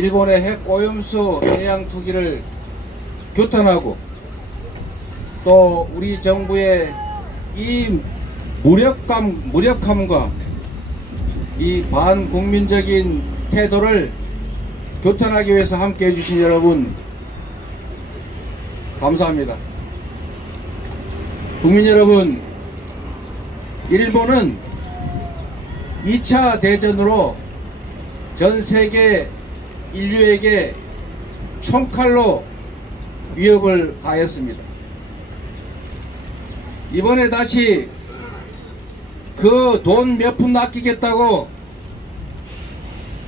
일본의 핵오염수 해양 투기를 규탄하고 또 우리 정부의 이 무력함과 이 반국민적인 태도를 규탄하기 위해서 함께 해주신 여러분 감사합니다. 국민 여러분, 일본은 2차 대전으로 전 세계 인류에게 총칼로 위협을 가했습니다. 이번에 다시 그 돈 몇 푼 아끼겠다고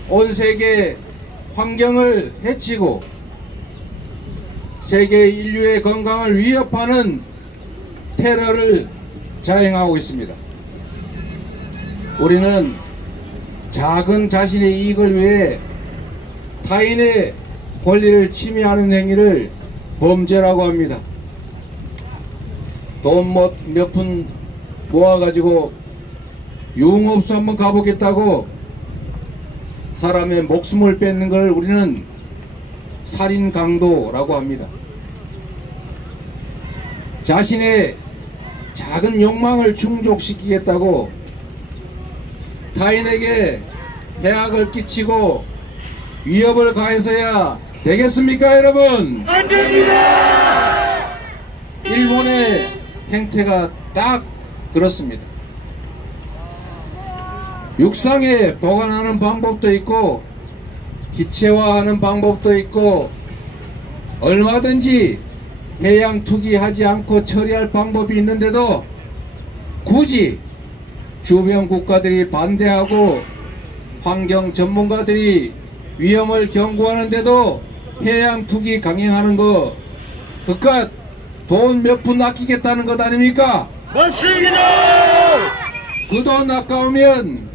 온 세계 환경을 해치고 세계 인류의 건강을 위협하는 테러를 자행하고 있습니다. 우리는 작은 자신의 이익을 위해 타인의 권리를 침해하는 행위를 범죄라고 합니다. 돈 몇 푼 모아가지고 유흥업소 한번 가보겠다고 사람의 목숨을 뺏는 걸 우리는 살인강도라고 합니다. 자신의 작은 욕망을 충족시키겠다고 타인에게 해악을 끼치고 위협을 가해서야 되겠습니까, 여러분? 안 됩니다! 일본의 행태가 딱 그렇습니다. 육상에 보관하는 방법도 있고 기체화하는 방법도 있고 얼마든지 해양 투기하지 않고 처리할 방법이 있는데도 굳이 주변 국가들이 반대하고 환경 전문가들이 위험을 경고하는데도 해양 투기 강행하는 거 그깟 돈 몇 푼 아끼겠다는 것 아닙니까? 맞습니다! 그 돈 아까우면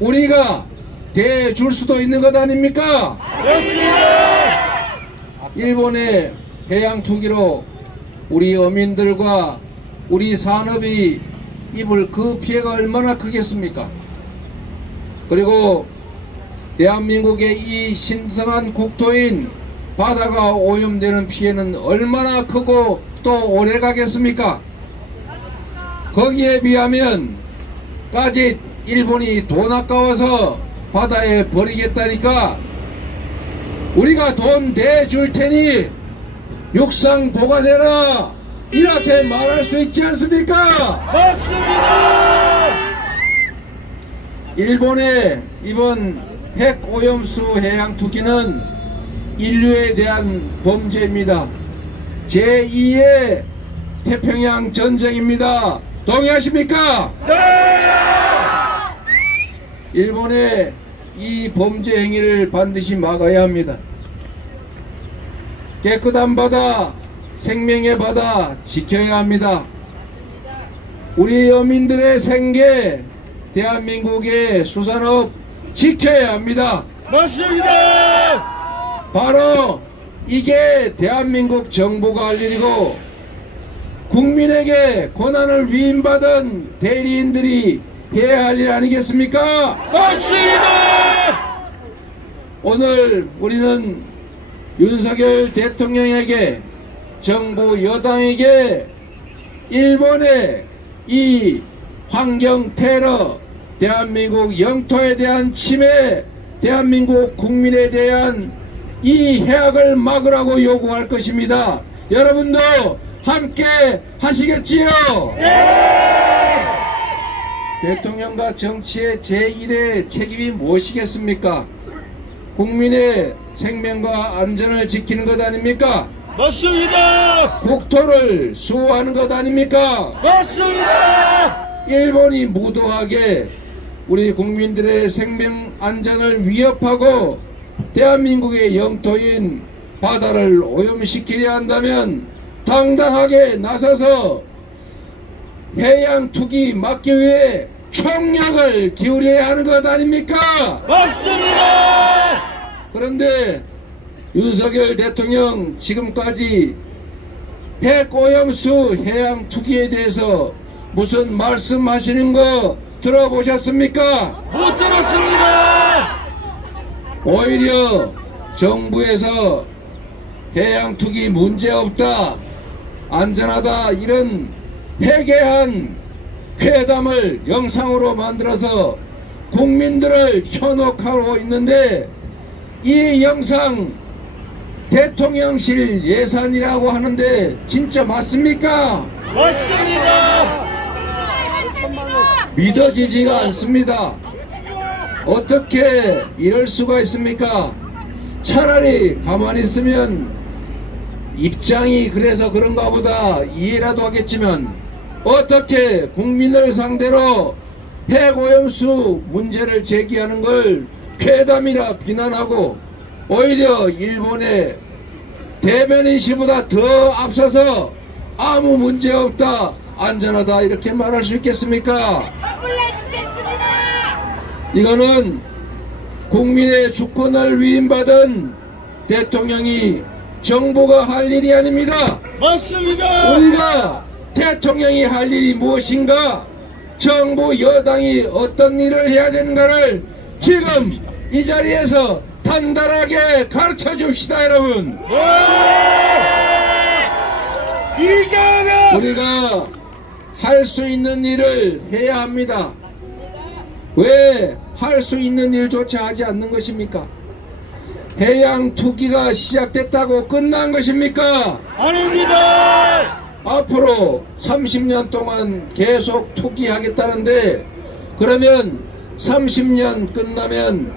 우리가 대줄 수도 있는 것 아닙니까? 맞습니다! 일본의 해양 투기로 우리 어민들과 우리 산업이 입을 그 피해가 얼마나 크겠습니까? 그리고 대한민국의 이 신성한 국토인 바다가 오염되는 피해는 얼마나 크고 또 오래 가겠습니까? 거기에 비하면 까짓 일본이 돈 아까워서 바다에 버리겠다니까 우리가 돈 대줄 테니 육상 보관해라 이렇게 말할 수 있지 않습니까? 맞습니다! 일본의 이번 핵오염수 해양 투기는 인류에 대한 범죄입니다. 제2의 태평양 전쟁입니다. 동의하십니까? 네! 일본의 이 범죄 행위를 반드시 막아야 합니다. 깨끗한 바다, 생명의 바다 지켜야 합니다. 우리 어민들의 생계, 대한민국의 수산업 지켜야 합니다. 맞습니다! 바로 이게 대한민국 정부가 할 일이고 국민에게 권한을 위임받은 대리인들이 해야 할 일 아니겠습니까? 맞습니다! 오늘 우리는 윤석열 대통령에게 정부 여당에게 일본의 이 환경 테러, 대한민국 영토에 대한 침해, 대한민국 국민에 대한 이 해악을 막으라고 요구할 것입니다. 여러분도 함께 하시겠지요? 네! 대통령과 정치의 제1의 책임이 무엇이겠습니까? 국민의 생명과 안전을 지키는 것 아닙니까? 맞습니다! 국토를 수호하는 것 아닙니까? 맞습니다! 일본이 무도하게 우리 국민들의 생명 안전을 위협하고 대한민국의 영토인 바다를 오염시키려 한다면 당당하게 나서서 해양 투기 막기 위해 총력을 기울여야 하는 것 아닙니까? 맞습니다! 그런데 윤석열 대통령 지금까지 핵오염수 해양 투기에 대해서 무슨 말씀하시는 거 들어보셨습니까? 못 들었습니다! 오히려 정부에서 해양 투기 문제없다, 안전하다, 이런 회개한 괴담을 영상으로 만들어서 국민들을 현혹하고 있는데, 이 영상 대통령실 예산이라고 하는데 진짜 맞습니까? 맞습니다. 믿어지지가 않습니다. 어떻게 이럴 수가 있습니까? 차라리 가만히 있으면 입장이 그래서 그런가 보다 이해라도 하겠지만, 어떻게 국민을 상대로 핵오염수 문제를 제기하는 걸 괴담이라 비난하고, 오히려 일본의 대변인실보다 더 앞서서 아무 문제 없다, 안전하다 이렇게 말할 수 있겠습니까? 이거는 국민의 주권을 위임받은 대통령이, 정부가 할 일이 아닙니다. 맞습니다. 우리가 대통령이 할 일이 무엇인가, 정부 여당이 어떤 일을 해야 되는가를 지금 이 자리에서 단단하게 가르쳐 줍시다, 여러분. 우리가 할 수 있는 일을 해야 합니다. 왜 할 수 있는 일조차 하지 않는 것입니까? 해양 투기가 시작됐다고 끝난 것입니까? 아닙니다. 앞으로 30년 동안 계속 투기하겠다는데, 그러면 30년 끝나면,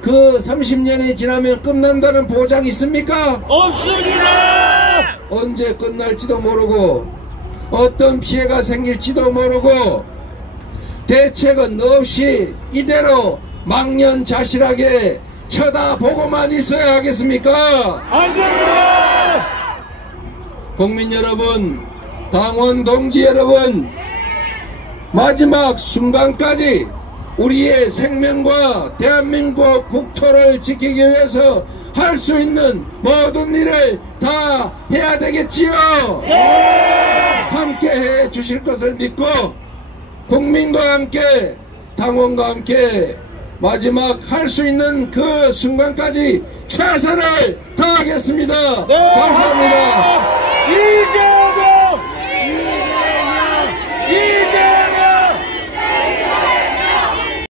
그 30년이 지나면 끝난다는 보장이 있습니까? 없습니다. 언제 끝날지도 모르고 어떤 피해가 생길지도 모르고 대책은 없이 이대로 망연자실하게 쳐다보고만 있어야 하겠습니까? 안 됩니다. 국민 여러분, 당원 동지 여러분, 마지막 순간까지 우리의 생명과 대한민국 국토를 지키기 위해서 할 수 있는 모든 일을 다 해야 되겠지요. 함께 해 주실 것을 믿고, 국민과 함께, 당원과 함께 마지막 할 수 있는 그 순간까지 최선을 다하겠습니다. 감사합니다. 이제